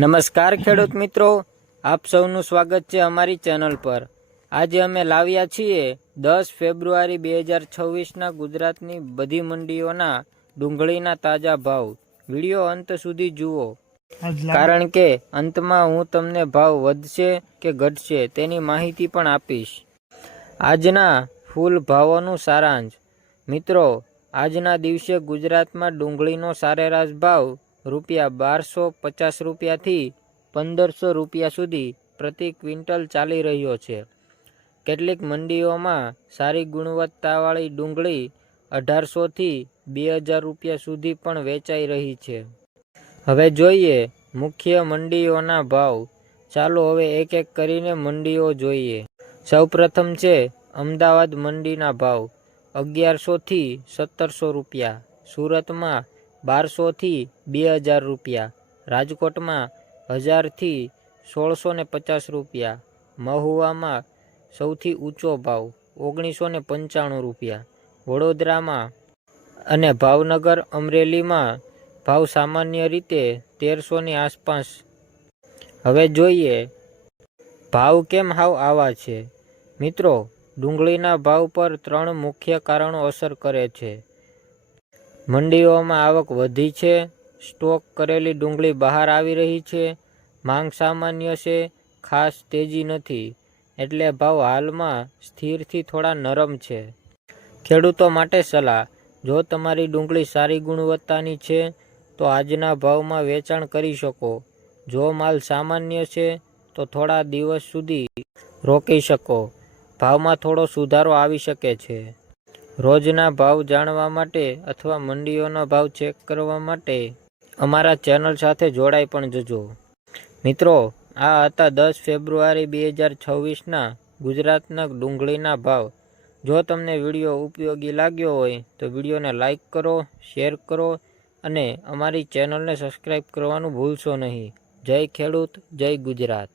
નમસ્કાર ખેડૂત મિત્રો, આપ સૌનું સ્વાગત છે અમારી ચેનલ પર। આજે અમે લાવ્યા છીએ 10 ફેબ્રુઆરી 2026ના ગુજરાતની બધી મંડીઓના ડુંગળીના તાજા ભાવ। વિડીયો અંત સુધી જુઓ, કારણ કે અંતમાં હું તમને ભાવ વધશે કે ઘટશે તેની માહિતી પણ આપીશ। આજના ફૂલ ભાવોનું સારાંશ। મિત્રો, આજના દિવસે ગુજરાતમાં ડુંગળીનો સરેરાશ ભાવ ₹1250 થી ₹1500 સુધી પ્રતિ ક્વિન્ટલ ચાલી રહ્યો છે। કેટલીક મંડીઓમાં સારી ગુણવત્તાવાળી ડુંગળી ₹1800 થી ₹2000 સુધી પણ વેચાઈ રહી છે। હવે જોઈએ મુખ્ય મંડીઓના ભાવ। ચાલો હવે એક એક કરીને મંડીઓ જોઈએ। સૌપ્રથમ છે અમદાવાદ મંડીના ભાવ ₹1100 થી ₹1700, સુરતમાં ₹1200 થી ₹2000, રાજકોટમાં ₹1000 થી ₹1650, મહુવામાં સૌથી ઊંચો ભાવ ₹1995, વડોદરામાં અને ભાવનગર અમરેલીમાં ભાવ સામાન્ય રીતે 1300ની આસપાસ। હવે જોઈએ ભાવ કેમ હાવ આવા છે। મિત્રો, ડુંગળીના ભાવ પર 3 મુખ્ય કારણો અસર કરે છે। મંડીઓમાં આવક વધી છે, સ્ટોક કરેલી ડુંગળી બહાર આવી રહી છે, માંગ સામાન્ય છે, ખાસ તેજી નથી, એટલે ભાવ હાલમાં સ્થિરથી થોડા નરમ છે। ખેડૂતો માટે સલાહ: જો તમારી ડુંગળી સારી ગુણવત્તાની છે તો આજના ભાવમાં વેચાણ કરી શકો। જો માલ સામાન્ય છે તો થોડા દિવસ સુધી રોકી શકો, ભાવમાં થોડો સુધારો આવી શકે છે। રોજના ભાવ જાણવા માટે અથવા મંડીઓનો ભાવ ચેક કરવા માટે અમારા ચેનલ સાથે જોડાઈ પણ જજો। મિત્રો, આ હતા 10 ફેબ્રુઆરી 2026ના ગુજરાતના ડુંગળીના ભાવ। જો તમને વિડીયો ઉપયોગી લાગ્યો હોય તો વિડીયોને લાઇક કરો, શેર કરો અને અમારી ચેનલને સબસ્ક્રાઇબ કરવાનું ભૂલશો નહીં। જય ખેડૂત, જય ગુજરાત।